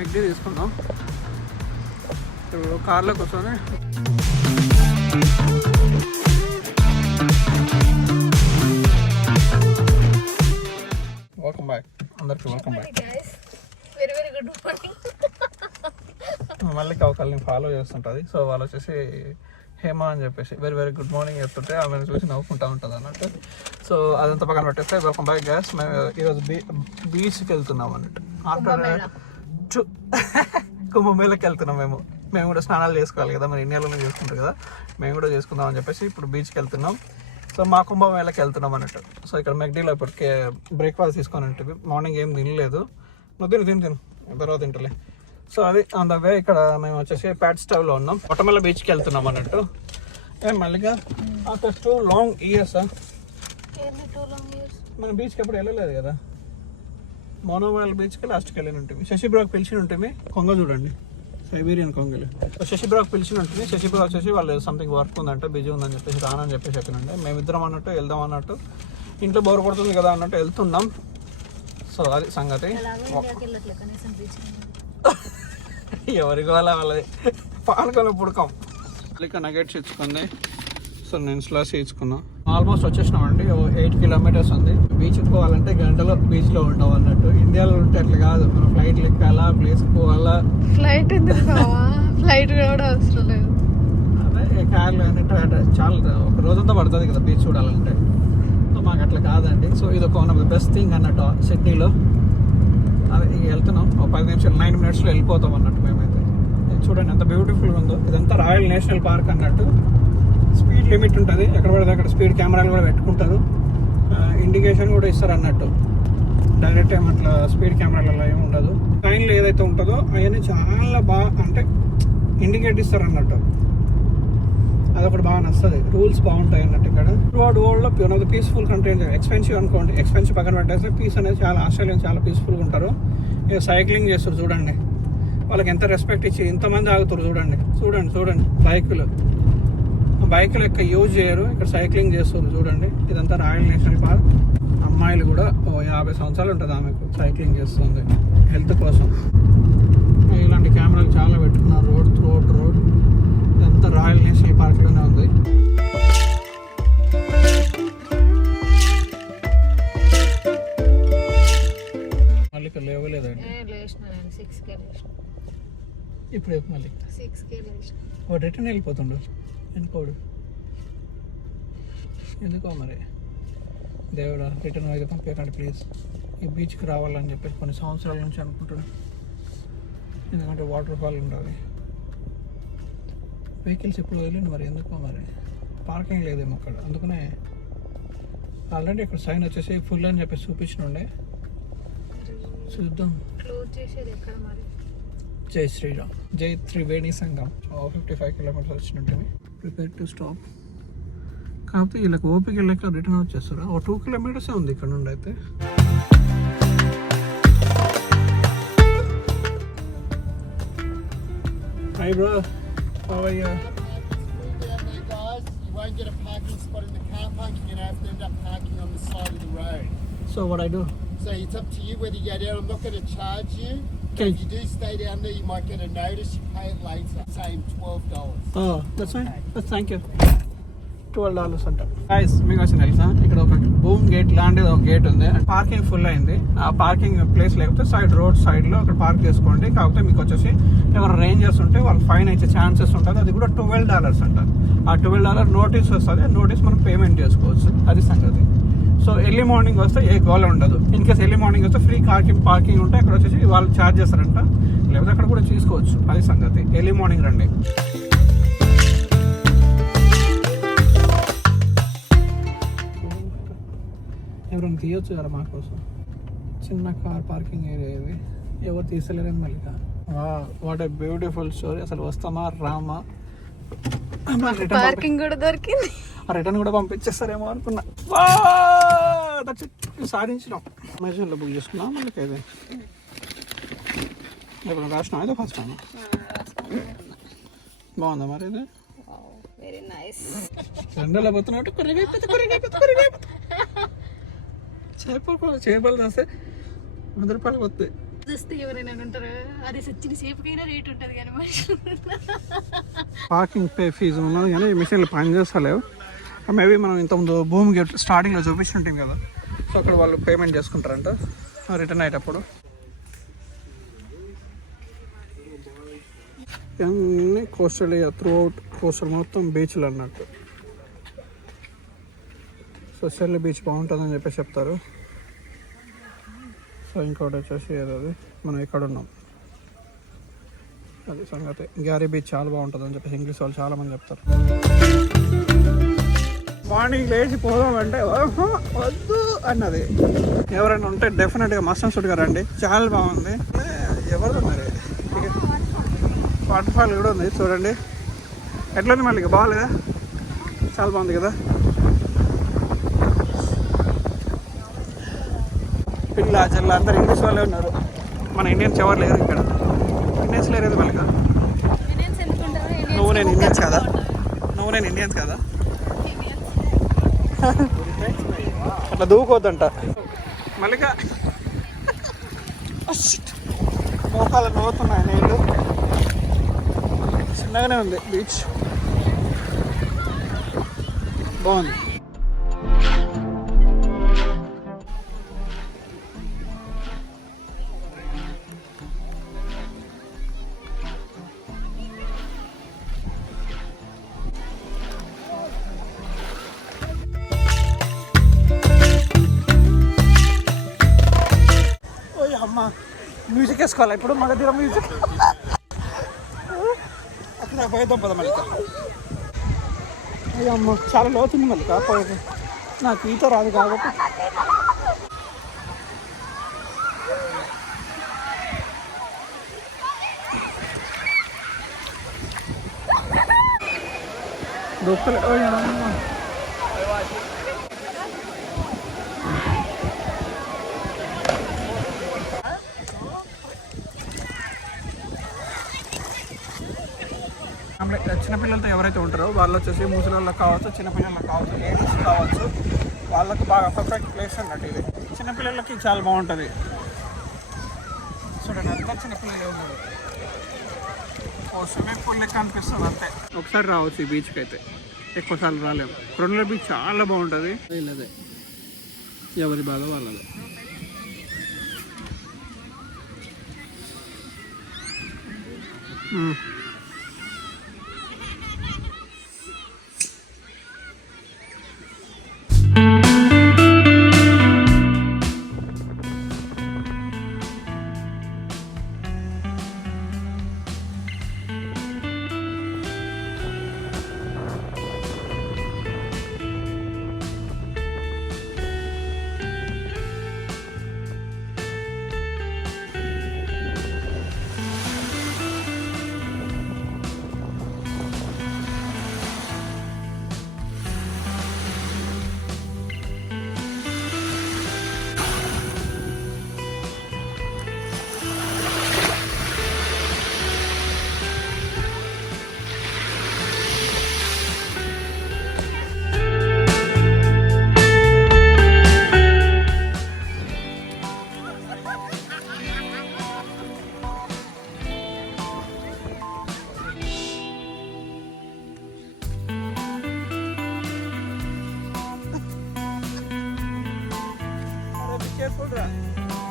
మెగ్డీ తీసుకుందాం. ఇప్పుడు కార్లో కూర్చొని వెల్కమ్ బ్యాక్ అందరికి. Welcome back. మళ్ళీ ఒకళ్ళని ఫాలో చేస్తుంటుంది. సో వాళ్ళు వచ్చేసి హేమ అని చెప్పేసి వెరీ గుడ్ మార్నింగ్ చెప్తుంటే ఆమెను చూసి నవ్వుకుంటూ ఉంటుంది అన్నట్టు. సో అదంతా పక్కన పెట్టేస్తే వెల్కమ్ బ్యాక్ గ్యాస్. మేము ఈరోజు బీచ్కి వెళ్తున్నాం అన్నట్టు. ఆఫ్టర్ కుంభమేళకి వెళ్తున్నాం. మేము కూడా స్నానాలు చేసుకోవాలి కదా, మరి ఇండియాలోనే చేసుకుంటారు కదా, మేము కూడా చేసుకుందాం అని చెప్పేసి ఇప్పుడు బీచ్కి వెళ్తున్నాం. సో మా కుంభమేళకి వెళ్తున్నాం అన్నట్టు. సో ఇక్కడ మెగ్డీలో ఇప్పటికే బ్రేక్ఫాస్ట్ తీసుకొని ఉంటుంది. మార్నింగ్ ఏం తినలేదు. నువ్వు తిను తర్వాత తింటలే. సో అది ఆన్ ద వే ఇక్కడ మేము వచ్చేసి ప్యాట్ స్టవ్లో ఉన్నాం. పొట్టమల్ల బీచ్కి వెళ్తున్నాం అన్నట్టు. మళ్ళీగా ఆఫ్టర్ 2 long years మనం బీచ్కి ఎప్పుడు వెళ్ళలేదు కదా. మోనోవాల్ బీచ్కి లాస్ట్కి వెళ్ళిన ఉంటుంది. శశిబ్రాక్ పిలిచిన ఉంటుంది. కొంగ చూడండి, సైబీరియన్ కొంగలు. సో శశిబ్రాక్ పిలిచిన ఉంటుంది. శశిబ్రాక్ వచ్చేసి వాళ్ళు సంథింగ్ వర్క్ ఉందంటే, బిజీ ఉందని చెప్పేసి రానని చెప్పేసి చెప్పినండి. మేమిద్దరం అన్నట్టు వెళ్దాం అన్నట్టు, ఇంట్లో బోర్ కొడుతుంది కదా అన్నట్టు వెళ్తున్నాం. సో అది సంగతి. ఎవరికి వాళ్ళది పానుకొని పుడకం. ఇక్కడ నగెట్స్ ఇచ్చుకుంది. సో నేను స్లాస్ ఇచ్చుకున్నాం. ఆల్మోస్ట్ వచ్చేసినామండి. 8 kilometers ఉంది. బీచ్కి పోవాలంటే గంటలో బీచ్లో ఉంటాం అన్నట్టు. ఇండియాలో ఉంటే అట్లా కాదు, మనం ఫ్లైట్లు ఎక్కాలా, ప్లేస్కి పోవాలా. ఫ్లైట్ ఫ్లైట్ కూడా అవసరం లేదు. అదే కార్లు అంటే చాలా ఒక రోజంతా పడుతుంది కదా బీచ్ చూడాలంటే. సో మాకు అట్లా కాదండి. సో ఇది ఒక one of the best thing అన్నట్టు సిడ్నీలో. అదే వెళ్తున్నాం. ఒక 10 నిమిషాలు 9 minutesలో వెళ్ళిపోతాం అన్నట్టు మేమైతే. చూడండి ఎంత బ్యూటిఫుల్గా ఉందో. ఇదంతా రాయల్ నేషనల్ పార్క్ అన్నట్టు. స్పీడ్ లిమిట్ ఉంటుంది, ఎక్కడ పడితే అక్కడ స్పీడ్ కెమెరాలు కూడా పెట్టుకుంటారు. ఇండికేషన్ కూడా ఇస్తారు అన్నట్టు. డైరెక్ట్ ఏమట్లా స్పీడ్ కెమెరాలలో ఏమి ఉండదు. ట్రైన్లో ఏదైతే ఉంటుందో అవన్నీ చాలా బాగా అంటే ఇండికేట్ ఇస్తారు అన్నట్టు. అదొకటి బాగా నస్తుంది. రూల్స్ బాగుంటాయి అన్నట్టు. ఇక్కడ వరల్డ్లో one of the peaceful country. Expensive అనుకోండి, ఎక్స్పెన్సివ్ పక్కన పెట్టేస్తే పీస్ అనేది చాలా ఆస్ట్రేలియన్ చాలా పీస్ఫుల్గా ఉంటారు. ఇక సైక్లింగ్ చేస్తారు చూడండి, వాళ్ళకి ఎంత రెస్పెక్ట్ ఇచ్చి ఇంతమంది ఆగుతారు చూడండి. బైకులు ఎక్క యూజ్ చేయరు, ఇక్కడ సైక్లింగ్ చేస్తారు చూడండి. ఇదంతా రాయల్ నేషనల్ పార్క్. అమ్మాయిలు కూడా 50 సంవత్సరాలు ఉంటుంది ఆమెకు, సైక్లింగ్ చేస్తుంది హెల్త్ కోసం. ఇలాంటి కెమెరాలు చాలా పెట్టుకున్నారు రోడ్. ఇదంతా రాయల్ నేషనల్ పార్క్లోనే ఉంది. మళ్ళీ ఇక్కడ లేవలేదండి. ఇప్పుడు మళ్ళీ వాడు రిటర్న్ వెళ్ళిపోతుండు అనుకోడు. ఎందుకో మరి దేవుడా, రిటర్న్ అయితే పంపించకండి ప్లీజ్. ఈ బీచ్కి రావాలని చెప్పేసి కొన్ని సంవత్సరాల నుంచి అనుకుంటున్నాను. ఎందుకంటే వాటర్ ఫాల్ ఉండాలి. వెహికల్స్ ఎప్పుడు వదిలేండి మరి, ఎందుకో మరి పార్కింగ్ లేదేమో అక్కడ. అందుకనే ఆల్రెడీ ఇక్కడ సైన్ వచ్చేసి ఫుల్ అని చెప్పేసి చూపించినండే. చూద్దాం. జై శ్రీరామ్, జై త్రివేణి సంగం. 55 kilometers వచ్చినట్టు. Prepare to stop. కాకపోతే వీళ్ళకి ఓపిక వెళ్ళాక రిటర్న్ వచ్చేస్తారు. 2 kilometers ఉంది ఇక్కడ నుండి అయితే. Hi bro, how are you? You won't get a parking spot in the car park. You're going to have to end up parking on the side of the road. So what I do? So it's up to you whether you go down. I'm not going to charge you. Okay. If you do stay down there, you might get a notice. You pay it later. Same $12. Oh, that's fine. Thank you. $12 అంట. Guys మీకు వచ్చిన తెలుసా, ఇక్కడ ఒక boom gate లాంటిది ఒక gate ఉంది. Parking full అయింది. ఆ పార్కింగ్ ప్లేస్ లేకపోతే రోడ్ సైడ్ లో అక్కడ పార్క్ చేసుకోండి. కాకపోతే మీకు వచ్చేసి ఎవరు రేంజర్స్ ఉంటే వాళ్ళు ఫైన్ ఇచ్చే ఛాన్సెస్ ఉంటుంది. అది కూడా $12 అంట. ఆ $12 నోటీస్ వస్తుంది. నోటీస్ మనం పేమెంట్ చేసుకోవచ్చు. అది సంగతి. సో ఎర్లీ మార్నింగ్ వస్తే ఏ గోల్ ఉండదు. ఇన్ కేస్ ఎర్లీ మార్నింగ్ వస్తే ఫ్రీ పార్కింగ్ ఉంటే అక్కడ వచ్చేసి వాళ్ళు ఛార్జ్ చేస్తారంట. లేకపోతే అక్కడ కూడా తీసుకోవచ్చు. అది సంగతి. ఎర్లీ మార్నింగ్ రండి. ఎవరైనా తీయొచ్చు కదా మా కోసం. చిన్న కార్ పార్కింగ్ ఏరియా ఇది. ఎవరు తీసలేరని మళ్ళీ. What a beautiful story. అసలు వస్తామా రామా. పార్కింగ్ కూడా దొరికింది. రిటర్న్ కూడా పంపించేస్తారేమో అనుకున్నా. సాధించినాం. అమెజాన్లో బుక్ చేసుకున్నాం. మళ్ళీ అయితే ఎప్పుడు రాసినా అయితే ఫస్ట్ టైం. బాగుందా మరి ఇది? Very nice. ఎండలో పోతున్నట్టు చేపలు చేస్తే 100 రూపాయలు వస్తాయి. వస్తే ఎవరైనా ఉంటారు అదే సచ్చిన సేపుకైనా రేట్ ఉంటుంది కానీ మనుషులు పార్కింగ్ పే ఫీజు ఉన్నది కానీ మిషన్లు పని చేస్తలేవు. మేబీ మనం ఇంతకుముందు భూమికి స్టార్టింగ్లో చూపించుంటాం కదా, సో అక్కడ వాళ్ళు పేమెంట్ చేసుకుంటారంట రిటర్న్ అయ్యేటప్పుడు. ఇవన్నీ కోస్టల్ త్రూ అవుట్ కోస్టల్ మొత్తం బీచ్లు అన్నట్టు. సో సెల్ బీచ్ బాగుంటుందని చెప్పేసి చెప్తారు. సో ఇంకోటి వచ్చేసి అది మనం ఇక్కడ ఉన్నాం, అది సంగతి. గ్యారీ బీచ్ చాలా బాగుంటుంది అని చెప్పేసి ఇంగ్లీష్ వాళ్ళు చాలామంది చెప్తారు. మార్నింగ్ లేచి పోదామంటే వద్దు అన్నది. ఎవరైనా ఉంటే డెఫినెట్గా మస్టన్ షూట్ గారు రండి, చాలా బాగుంది. ఎవరు మరి వాటర్ ఫాల్ కూడా ఉంది చూడండి. ఎట్లుంది మళ్ళీ బాగాలేదా? చాలా బాగుంది కదా. పిల్ల చెల్ల అందరు ఇంగ్లీష్ వాళ్ళే ఉన్నారు, మన ఇండియన్స్ ఎవరు లేరు ఇక్కడ. ఇండియన్స్ లేరు మళ్ళీ. నువ్వు నేను ఇండియన్స్ కదా, నువ్వు నేను ఇండియన్స్ కదా. అట్లా దూకోద్దంట మళ్ళీగా. మోకాలు నవ్వుతున్నాయి నీళ్ళు. చిన్నగానే ఉంది బీచ్, బాగుంది. అమ్మ మ్యూజిక్ వేసుకోవాలి ఇప్పుడు, మగ తీర మ్యూజిక్. అక్కడ పోయేద్దాం పద మళ్ళీ. అమ్మ చాలా లోతుంది మళ్ళీ కాకపోతే నాకు ఈత రాదు కాబట్టి. దొక్కలే చిన్నపిల్లలతో ఎవరైతే ఉంటారో వాళ్ళు వచ్చేసి ముసలిళ్ళకి కావచ్చు, చిన్నపిల్లలకు కావచ్చు, లేడీస్ కావచ్చు, వాళ్ళకి బాగా పర్ఫెక్ట్ ప్లేస్ అన్నట్టు ఇది. చిన్నపిల్లలకి చాలా బాగుంటుంది. చూడండి అంతా చిన్నపిల్లలు ఉన్నారు. ఓ స్విమ్మింగ్ పూల్ లెక్క అనిపిస్తుంది అంతే. ఒకసారి రావచ్చు ఈ బీచ్కి అయితే, ఎక్కువసార్లు రాలేము. క్రొండల బీచ్ చాలా బాగుంటుంది. ఇలాదే ఎవరి బాధ వాళ్ళది.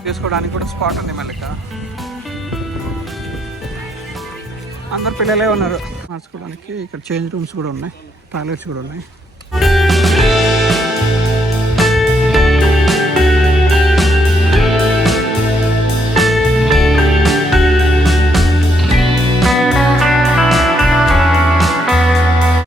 తీసుకోవడానికి కూడా స్పాట్ ఉంది మళ్ళీ. అందరు పిల్లలే ఉన్నారు. మార్చుకోవడానికి ఇక్కడ చేంజ్ రూమ్స్ కూడా ఉన్నాయి, టాయిలెట్స్ కూడా ఉన్నాయి.